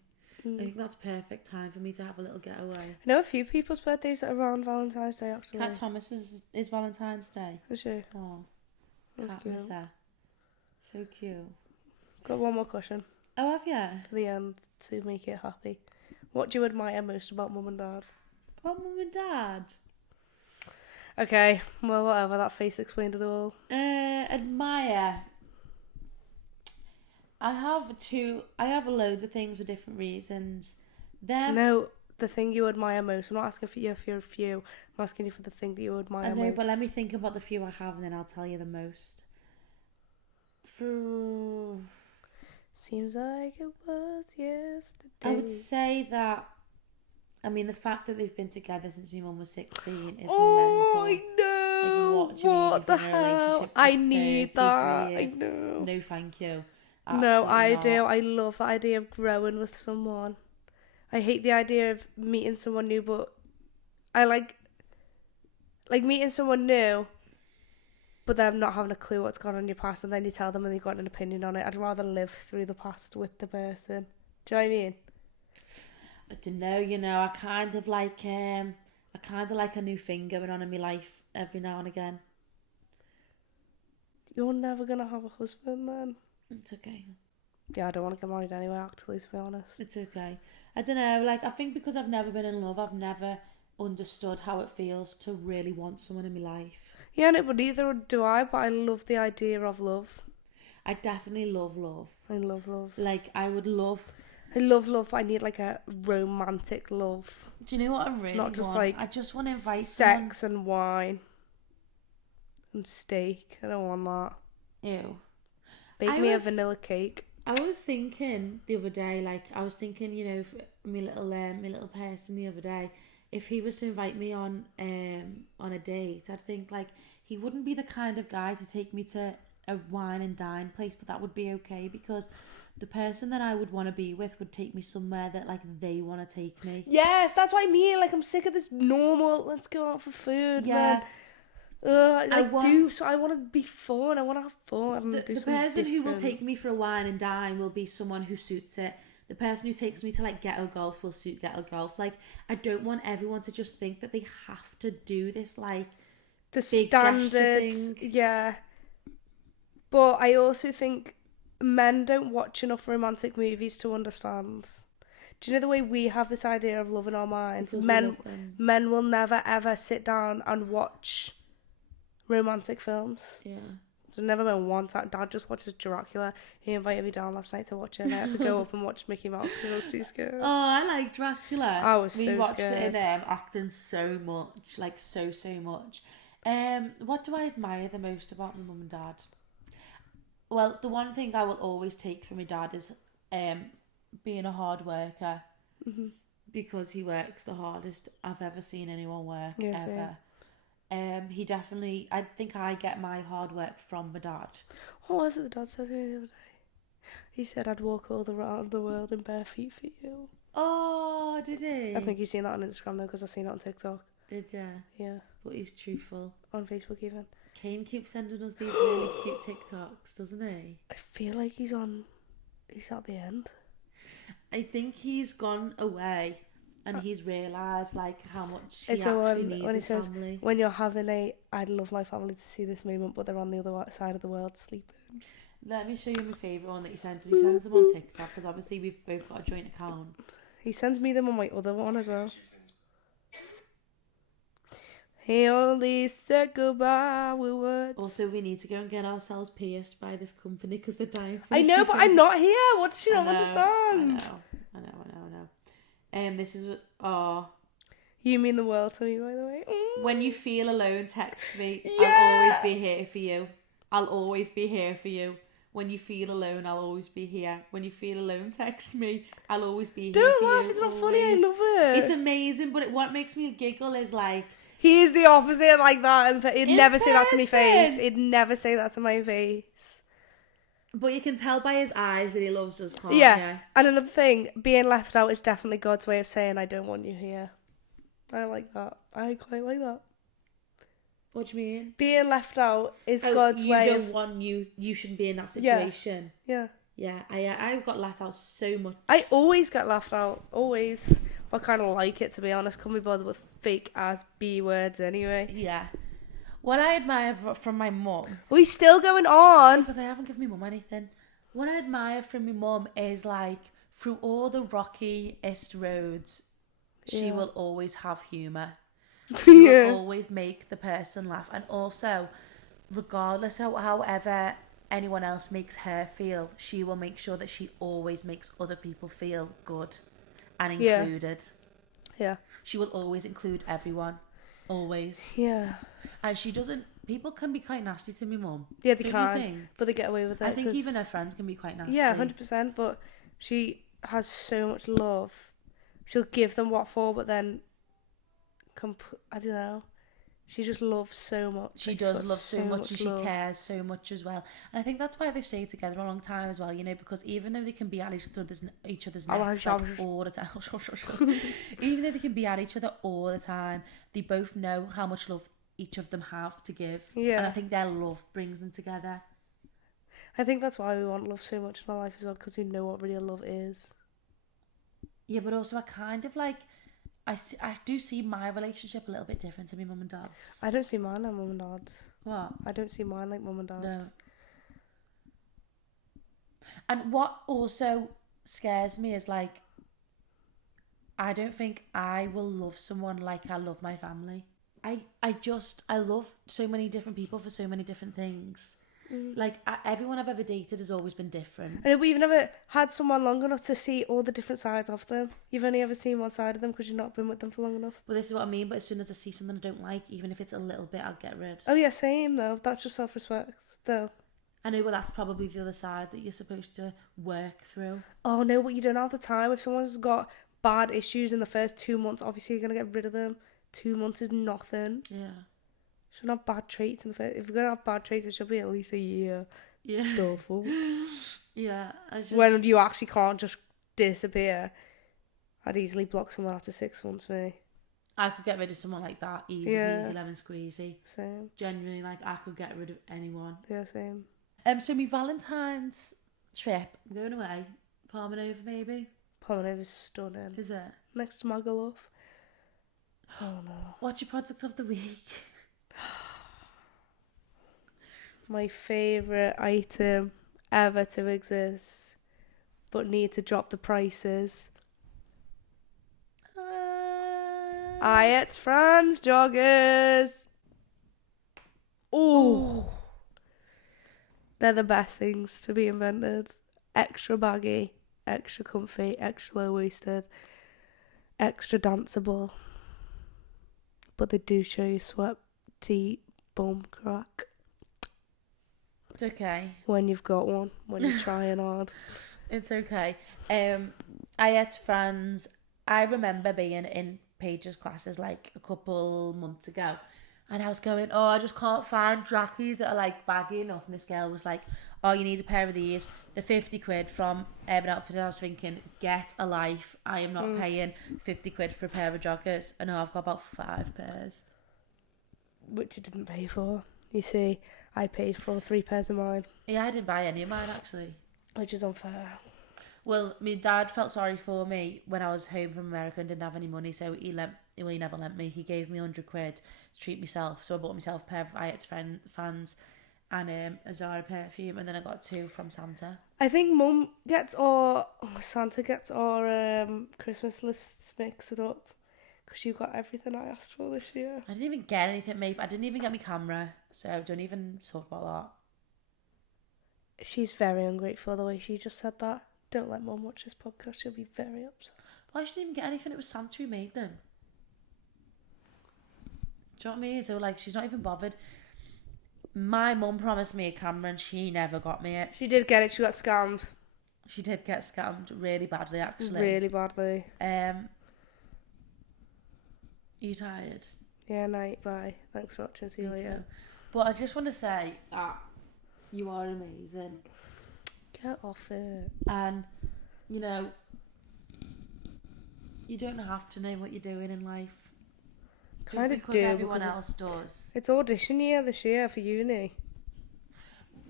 I think that's perfect time for me to have a little getaway. I know a few people's birthdays that are around Valentine's Day actually. Cat Thomas is Valentine's Day. For sure. Oh, That's Cat cute. miss her. So cute. Got one more question Oh, have you? for the end to make it happy. What do you admire most about mum and dad? What, mum and dad? Okay, well whatever, that face explained it all. Admire. I have loads of things for different reasons. No, the thing you admire most. I'm not asking for you if you're a few. I'm asking you for the thing that you admire I know, most. but let me think about the few I have and then I'll tell you the most. Seems like it was yesterday. I would say that, I mean, the fact that they've been together since my mum was 16 is Oh, mental. I know. Like, what do you mean What you've the been in a relationship hell? for I need 33 that. years? I know. No, thank you. No, I Absolutely do. not. I love the idea of growing with someone. I hate the idea of meeting someone new, but I like meeting someone new, but them not having a clue what's gone on in your past, and then you tell them and they've got an opinion on it. I'd rather live through the past with the person. Do you know what I mean? I don't know, I kind of like a new thing going on in my life every now and again. You're never gonna have a husband then. It's okay. Yeah, I don't want to get married anyway, actually, to be honest. It's okay. I don't know, like, I think because I've never been in love, I've never understood how it feels to really want someone in my life. Yeah, no, but neither do I, but I love the idea of love. I definitely love love. I love love. Like, I would love... I love love, but I need like a romantic love. Do you know what I really Not just want? like I just want to invite someone. sex and wine and steak. I don't want that. Ew. Bake me a vanilla cake. I was thinking the other day, like, I was thinking, you know, my little person the other day, if he was to invite me on a date, I'd think, like, he wouldn't be the kind of guy to take me to a wine and dine place, but that would be okay because the person that I would want to be with would take me somewhere that, like, they want to take me. Yes, that's what I mean. Like, I'm sick of this normal, let's go out for food. Yeah. I want to be fun. I want to have fun. The person who will take me for a wine and dine will be someone who suits it. The person who takes me to, like, ghetto golf will suit ghetto golf. Like, I don't want everyone to just think that they have to do this, like, the big standard. thing. Yeah. But I also think men don't watch enough romantic movies to understand. Do you know the way we have this idea of love in our minds? Men will never ever sit down and watch romantic films. Yeah. There's never been one time. Dad just watches Dracula. He invited me down last night to watch it, and I had to go up and watch Mickey Mouse because I was too scared. Oh, I like Dracula. I was we so watched scared. it in acting so much, like so much. What do I admire the most about my mum and dad? Well, the one thing I will always take from my dad is being a hard worker, because he works the hardest I've ever seen anyone work ever. He definitely, I think I get my hard work from my dad. What was it the dad said to me the other day? He said I'd walk all around the world in bare feet for you. Oh, did he? I think he's seen that on Instagram though, because I've seen it on TikTok. Did ya? Yeah. But he's truthful. On Facebook even. Kane keeps sending us these really cute TikToks, doesn't he? I feel like he's at the end. I think he's gone away and he's realised, like, how much he It's actually needs when he his says, family. when you're having I'd love my family to see this moment, but they're on the other side of the world sleeping. Let me show you my favourite one that he sends. He sends them on TikTok because obviously we've both got a joint account. He sends me them on my other one as well. He only said goodbye with words. Also, we need to go and get ourselves pierced by this company because they're dying for I know, but I'm not here. What does she not I understand? know. This is what. Oh. You mean the world to me, by the way. When you feel alone, text me. Yeah. I'll always be here for you. I'll always be here for you. When you feel alone, I'll always be here. When you feel alone, text me. I'll always be here Don't for laugh, you. it's not always. funny, I love it. It's amazing, but what makes me giggle is like... He is the opposite like that. And he'd In never say that to my face. person. He'd never say that to my face. But you can tell by his eyes that he loves us, can't Yeah. you? And another thing, being left out is definitely God's way of saying I don't want you here. I like that. I quite like that. What do you mean? Being left out is God's way You of... don't want you shouldn't be in that situation. Yeah. Yeah, I got left out so much. I always get laughed out. Always. I kind of like it, to be honest. Can't be bothered with fake ass B words anyway. Yeah. What I admire from my mum... We still going on. Because I haven't given my mum anything. What I admire from my mum is, like, through all the rockiest roads, she will always have humour. She will always make the person laugh. And also, regardless of however anyone else makes her feel, she will make sure that she always makes other people feel good and included. Yeah. She will always include everyone. Always. Yeah. And she doesn't... People can be quite nasty to my mum. Yeah, they Don't you can. think? But they get away with it. I think even her friends can be quite nasty. Yeah, 100%. But she has so much love. She'll give them what for, but then... I don't know. She just loves so much. She Like, does she's got love so much and she love. cares so much as well. And I think that's why they've stayed together a long time as well, you know, because even though they can be at each other's necks like, all the time, even though they can be at each other all the time, they both know how much love each of them have to give. Yeah. And I think their love brings them together. I think that's why we want love so much in our life as well, because we know what real love is. Yeah, but also I kind of like... I do see my relationship a little bit different to my mum and dad's. I don't see mine like mum and dad's. What? I don't see mine like mum and dad's. No. And what also scares me is, like, I don't think I will love someone like I love my family. I love so many different people for so many different things. Like, everyone I've ever dated has always been different. And we've never had someone long enough to see all the different sides of them. You've only ever seen one side of them because you've not been with them for long enough. Well, this is what I mean, but as soon as I see something I don't like, even if it's a little bit, I'll get rid. Oh yeah, same though. That's just self-respect though. I know, but that's probably the other side that you're supposed to work through. Oh no, but you don't have the time. If someone's got bad issues in the first 2 months, obviously you're going to get rid of them. 2 months is nothing. Yeah. Shouldn't have bad traits in the first... If you're going to have bad traits, it should be at least a year. Yeah. Awful. Yeah. When you actually can't just disappear, I'd easily block someone after 6 months, me. I could get rid of someone like that. Easy, easy, lemon squeezy. Same. Genuinely, like, I could get rid of anyone. Yeah, same. So my Valentine's trip, I'm going away. Palmanova, maybe. Palmanova's stunning. Is it? Next to Magaluf. Oh no. What's your product of the week? My favourite item ever to exist, but need to drop the prices. It's Franz joggers. Ooh. They're the best things to be invented. Extra baggy, extra comfy, extra low-waisted, extra danceable. But they do show you sweaty bum crack. It's okay. When you've got one, when you're trying hard. It's okay. I had friends. I remember being in Paige's classes like a couple months ago, and I was going, oh, I just can't find trackies that are like baggy enough. And this girl was like, oh, you need a pair of these. They're 50 quid from Urban Outfitters. I was thinking, get a life. I am not paying 50 quid for a pair of joggers. And now I've got about 5 pairs. Which you didn't pay for. You see, I paid for all 3 pairs of mine. Yeah, I didn't buy any of mine actually. Which is unfair. Well, my dad felt sorry for me when I was home from America and didn't have any money, so he never lent me. He gave me 100 quid to treat myself, so I bought myself a pair of Ayet's fans and a Zara perfume, and then I got 2 from Santa. I think Santa gets our Christmas lists mixed up, because you got everything I asked for this year. I didn't even get anything, mate. I didn't even get my camera, so don't even talk about that. She's very ungrateful the way she just said that. Don't let Mum watch this podcast, she'll be very upset. Well, I didn't even get anything, it was Santa who made them. Do you know what I mean? So, like, she's not even bothered. My mum promised me a camera and she never got me it. She did get it, she got scammed. She did get scammed really badly, actually. Really badly. Are you tired? Yeah, night, bye. Thanks for watching, see you later. But I just want to say that you are amazing. Get off it. And, you know, you don't have to know what you're doing in life. Kind of do. Because everyone else does. It's audition year this year for uni.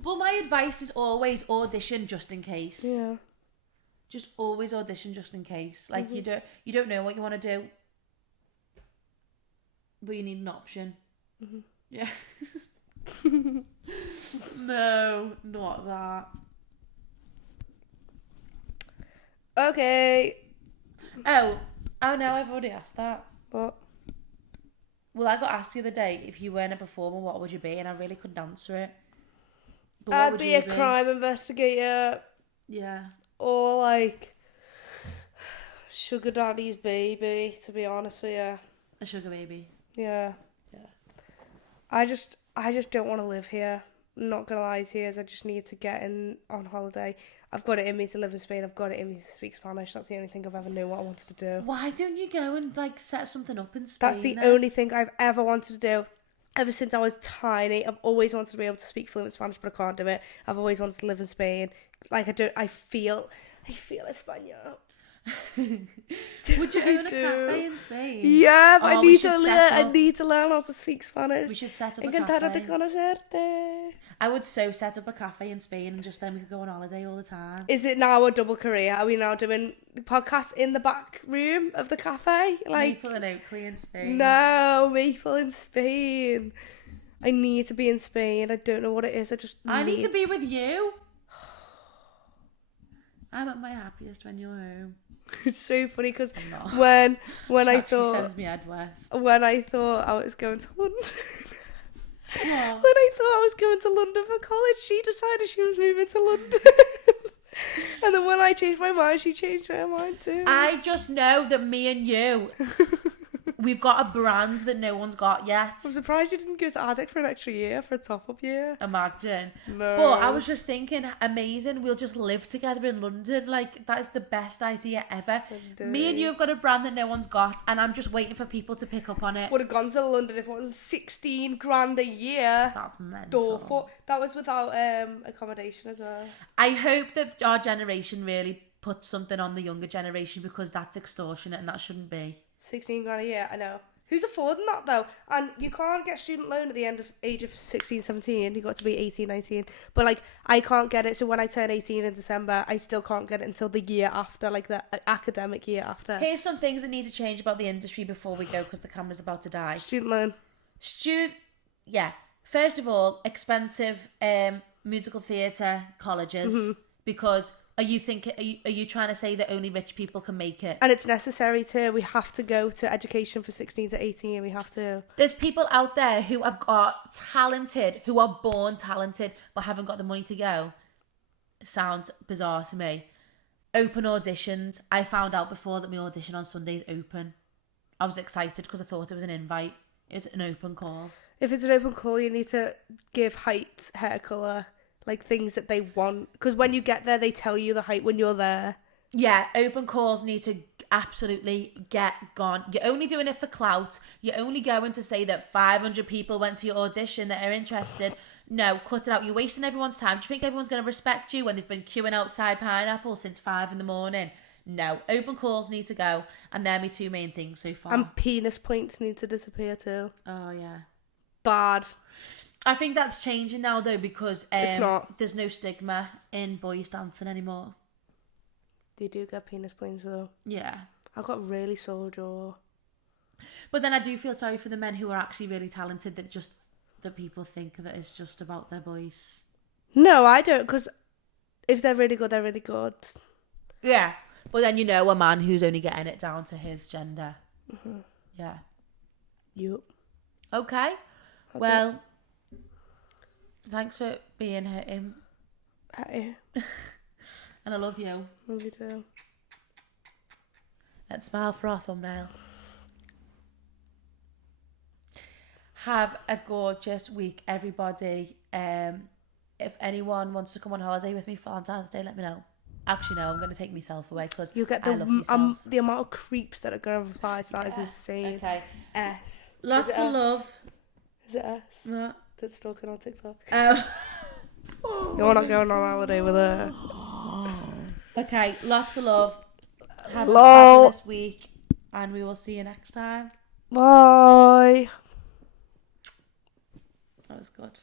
But my advice is always audition just in case. Yeah. Just always audition just in case. Like, you don't know what you want to do, but you need an option. Mm-hmm. Yeah. No, not that. Okay. Oh no, I've already asked that. What? Well, I got asked the other day, if you weren't a performer, what would you be? And I really couldn't answer it. But I'd be a crime investigator. Yeah. Or like sugar daddy's baby, to be honest with you. A sugar baby. Yeah. Yeah. I just don't want to live here. I'm not gonna lie to you, I just need to get in on holiday. I've got it in me to live in Spain. I've got it in me to speak Spanish. That's the only thing I've ever known what I wanted to do. Why don't you go and like set something up in Spain? That's the only thing I've ever wanted to do. Ever since I was tiny, I've always wanted to be able to speak fluent Spanish, but I can't do it. I've always wanted to live in Spain. Like I feel España. Would you own a cafe in Spain? Yeah, but Oh, I need to learn how to speak Spanish. We should set up a Encantada de cafe. conocerte. I would so set up a cafe in Spain and just then we could go on holiday all the time. Is it now a double career? Are we now doing podcasts in the back room of the cafe? Like Maple and Oakleigh in Spain. No, Maple in Spain. I need to be in Spain. I don't know what it is. I need to be with you. I'm at my happiest when you're home. It's so funny because when I thought she sends me head west. When I thought I was going to London, When I thought I was going to London for college, she decided she was moving to London. And then when I changed my mind, she changed her mind too. I just know that me and you, we've got a brand that no one's got yet. I'm surprised you didn't go to Addict for an extra year, for a top-up year. Imagine. No. But I was just thinking, amazing, we'll just live together in London. Like, that is the best idea ever. Me and you have got a brand that no one's got, and I'm just waiting for people to pick up on it. Would have gone to London if it was 16 grand a year. That's mental. Door that was without accommodation as well. I hope that our generation really puts something on the younger generation, because that's extortionate and that shouldn't be. 16 grand a year, I know. Who's affording that though? And you can't get student loan at the age of 16, 17. You got to be 18, 19. But like, I can't get it. So when I turn 18 in December, I still can't get it until the year after, like the academic year after. Here's some things that need to change about the industry before we go, because the camera's about to die. Student loan. Yeah. First of all, expensive musical theatre colleges, because are you trying to say that only rich people can make it? And it's necessary too. We have to go to education for 16 to 18. We have to. There's people out there who have got talented, who are born talented, but haven't got the money to go. It sounds bizarre to me. Open auditions. I found out before that my audition on Sunday is open. I was excited because I thought it was an invite. It's an open call. If it's an open call, you need to give height, hair colour, like things that they want. Because when you get there, they tell you the height when you're there. Yeah, open calls need to absolutely get gone. You're only doing it for clout. You're only going to say that 500 people went to your audition that are interested. No, cut it out. You're wasting everyone's time. Do you think everyone's going to respect you when they've been queuing outside Pineapple since 5 a.m? No, open calls need to go. And they're my two main things so far. And penis points need to disappear too. Oh, yeah. Bad. I think that's changing now though, because it's not. There's no stigma in boys dancing anymore. They do get penis points though. Yeah. I got really sore jaw. But then I do feel sorry for the men who are actually really talented, that people think that it's just about their voice. No, I don't, because if they're really good, they're really good. Yeah. But then a man who's only getting it down to his gender. Mm-hmm. Yeah. Yep. Okay. Well, thanks for being here. Hey. And I love you. Love you too. Let's smile for our thumbnail. Have a gorgeous week, everybody. If anyone wants to come on holiday with me for Valentine's Day, let me know. Actually, no, I'm going to take myself away because you get I love myself. The amount of creeps that are going to reply to that is insane. Okay. S. Lots of love. Is it S? No. That's stalking on TikTok. Oh. You're not going on holiday with her. Okay, lots of love. Have a Lol. fabulous week, and we will see you next time. Bye. That was good.